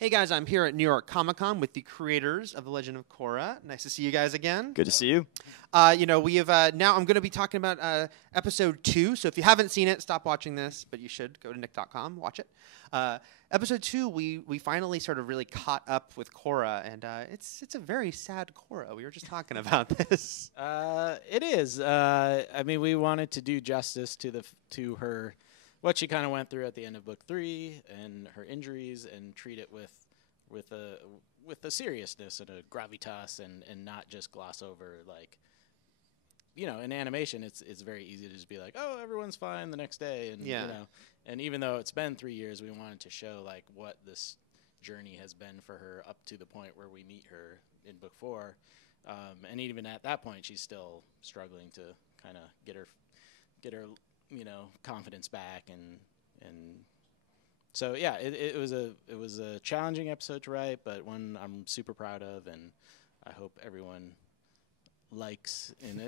Hey guys, I'm here at New York Comic Con with the creators of The Legend of Korra. Nice to see you guys again. Good to see you. We have now I'm going to be talking about episode 2. So if you haven't seen it, stop watching this, but you should go to nick.com, watch it. Episode 2, we finally sort of really caught up with Korra, and it's a very sad Korra. We were just talking about this. It is. I mean, we wanted to do justice to her, what she kind of went through at the end of book 3 and her injuries, and treat it with a seriousness and a gravitas, and not just gloss over, like, you know, in animation it's very easy to just be like, oh, everyone's fine the next day, and yeah. You know, and even though it's been 3 years, we wanted to show like what this journey has been for her up to the point where we meet her in book 4, and even at that point she's still struggling to kind of get her confidence back, and so yeah, it was a challenging episode to write, but one I'm super proud of, and I hope everyone likes. And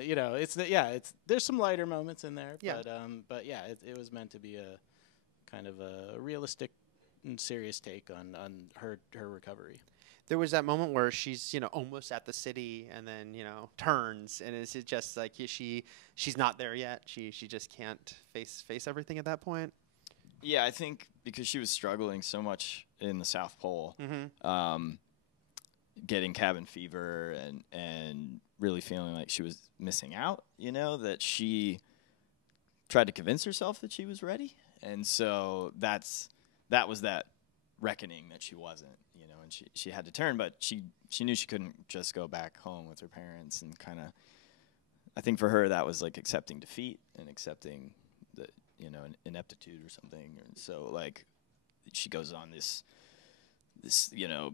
there's some lighter moments in there, yeah. but yeah, it was meant to be a kind of a realistic and serious take on her recovery. There was that moment where she's, almost at the city, and then, turns, and is it just like she's not there yet? She just can't face everything at that point? Yeah, I think because she was struggling so much in the South Pole, getting cabin fever and really feeling like she was missing out, that she tried to convince herself that she was ready. And so that was that reckoning that she wasn't, and she had to turn, but she knew she couldn't just go back home with her parents, and kind of, I think for her that was like accepting defeat and accepting the, an ineptitude or something. And so like she goes on this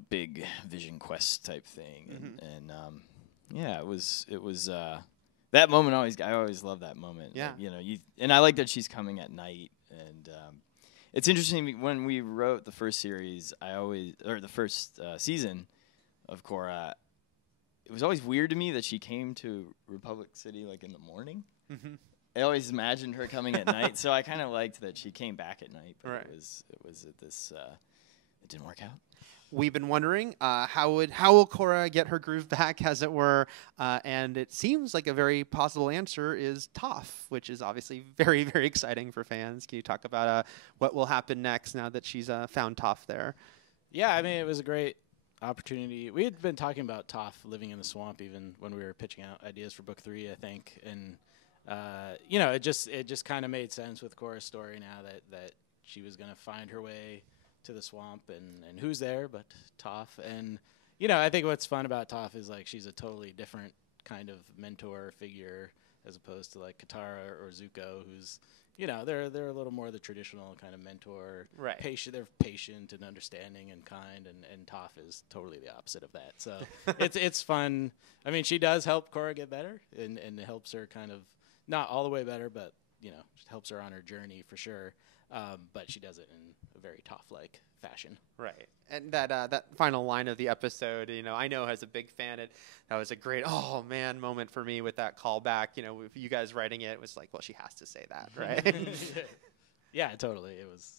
big vision quest type thing, and yeah, it was that moment I always love that moment. Yeah. Like, and I like that she's coming at night, and it's interesting when we wrote the first series, the first season of Korra, it was always weird to me that she came to Republic City like in the morning. Mm-hmm. I always imagined her coming at night, so I kind of liked that she came back at night. But right. It was at this. It didn't work out. We've been wondering how will Korra get her groove back, as it were, and it seems like a very possible answer is Toph, which is obviously very, very exciting for fans. Can you talk about what will happen next now that she's found Toph there? Yeah, I mean, it was a great opportunity. We had been talking about Toph living in the swamp even when we were pitching out ideas for book 3, I think, and it just kind of made sense with Korra's story now that she was going to find her way to the swamp, and who's there but Toph. And I think what's fun about Toph is like she's a totally different kind of mentor figure as opposed to like Katara or Zuko, who's they're a little more the traditional kind of mentor, right? They're patient and understanding and kind, and Toph is totally the opposite of that. So it's fun. I mean, she does help Korra get better, and it helps her kind of not all the way better, but helps her on her journey for sure. But she does it in a very Toph-like fashion. Right. And that final line of the episode, I know as a big fan, that was a great, oh, man, moment for me with that callback. With you guys writing it, it was like, well, she has to say that, right? Yeah, totally. It was,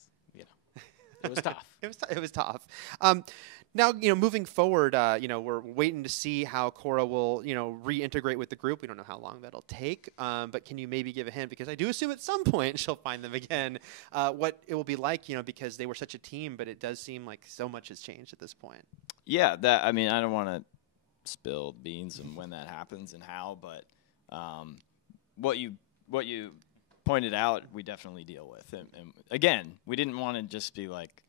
it was tough. It was tough. Now, moving forward, we're waiting to see how Korra will, reintegrate with the group. We don't know how long that'll take, but can you maybe give a hint? Because I do assume at some point she'll find them again, what it will be like, because they were such a team, but it does seem like so much has changed at this point. Yeah, I don't want to spill beans on when that happens and how, but what you pointed out, we definitely deal with. And again, we didn't want to just be like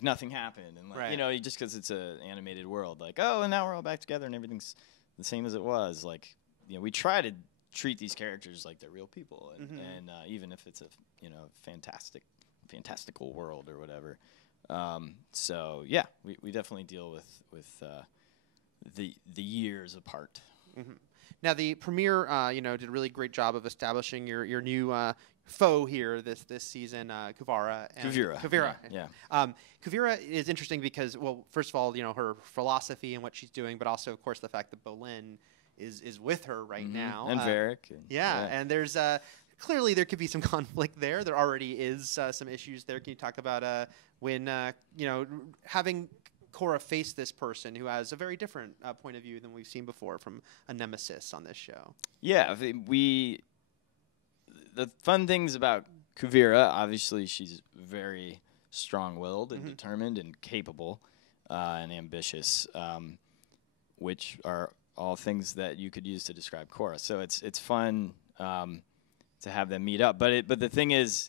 nothing happened, and right. Just because it's an animated world, like, oh, and now we're all back together and everything's the same as it was. Like, we try to treat these characters like they're real people, and even if it's a fantastical world or whatever. So yeah, we definitely deal with the years apart. Mm-hmm. Now the premiere, did a really great job of establishing your new foe here this season, Kuvira. Kuvira. Yeah. Kuvira is interesting because, well, first of all, her philosophy and what she's doing, but also, of course, the fact that Bolin is with her right now. And Varric. And there's clearly there could be some conflict there. There already is some issues there. Can you talk about when having Korra face this person who has a very different point of view than we've seen before from a nemesis on this show. Yeah, the fun things about Kuvira, obviously she's very strong-willed and determined and capable and ambitious, which are all things that you could use to describe Korra. So it's fun to have them meet up. But the thing is,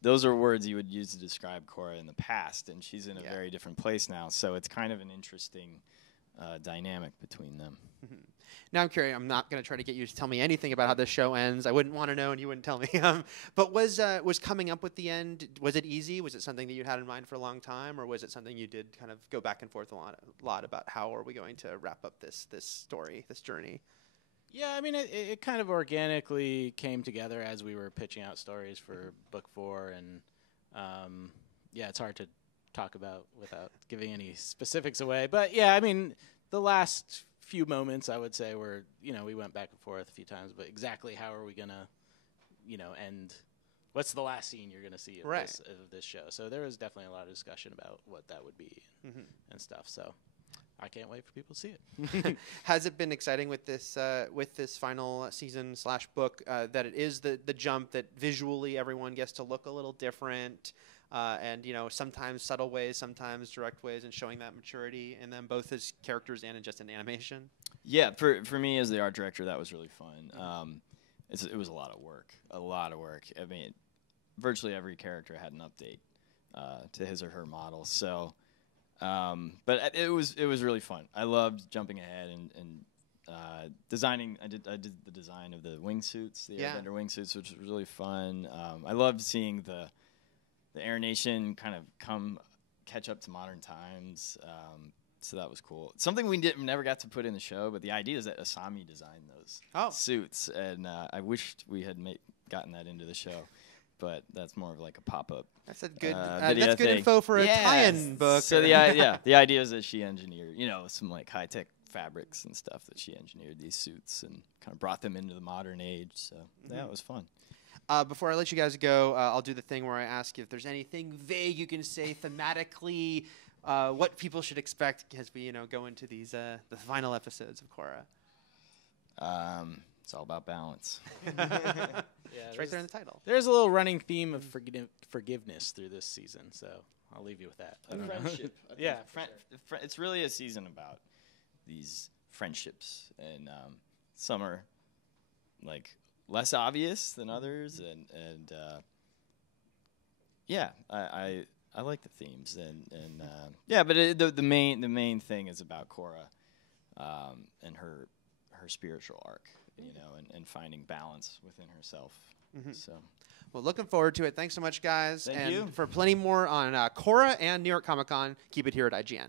those are words you would use to describe Korra in the past, and she's in a very different place now. So it's kind of an interesting dynamic between them. Now I'm curious. I'm not going to try to get you to tell me anything about how this show ends. I wouldn't want to know, and you wouldn't tell me. But was coming up with the end? Was it easy? Was it something that you had in mind for a long time, or was it something you did kind of go back and forth a lot about how are we going to wrap up this story, this journey? Yeah, I mean, it kind of organically came together as we were pitching out stories for book 4, and yeah, it's hard to talk about without giving any specifics away. But yeah, I mean, the last few moments I would say were, we went back and forth a few times, but exactly how are we gonna, end? What's the last scene you're gonna see of this show? So there was definitely a lot of discussion about what that would be and stuff. So I can't wait for people to see it. Has it been exciting with this final season / book that it is the jump that visually everyone gets to look a little different, and sometimes subtle ways, sometimes direct ways, and showing that maturity in them both as characters and in just in animation? Yeah, for me as the art director, that was really fun. It was a lot of work. I mean, virtually every character had an update to his or her model. So. But it was really fun. I loved jumping ahead and designing. I did the design of the wingsuits, the Airbender wingsuits, which was really fun. I loved seeing the Air Nation kind of catch up to modern times. So that was cool. Something we never got to put in the show, but the idea is that Asami designed those suits, and I wished we had gotten that into the show. But that's more of like a pop-up. That's a good. That's good info for a tie-in book. So the idea is that she engineered, some like high-tech fabrics and stuff that she engineered these suits and kind of brought them into the modern age. So yeah, it was fun. Before I let you guys go, I'll do the thing where I ask you if there's anything vague you can say thematically, what people should expect as we go into these the final episodes of Korra. It's all about balance. Yeah, it's right there in the title. There's a little running theme of forgiveness through this season, so I'll leave you with that. Friendship. Yeah. It's really a season about these friendships, and some are like less obvious than others, and yeah, I like the themes, and yeah, but the main thing is about Korra and her spiritual arc. And finding balance within herself. So, well, looking forward to it. Thanks so much, guys. Thank you. For plenty more on Korra and New York Comic Con, keep it here at IGN.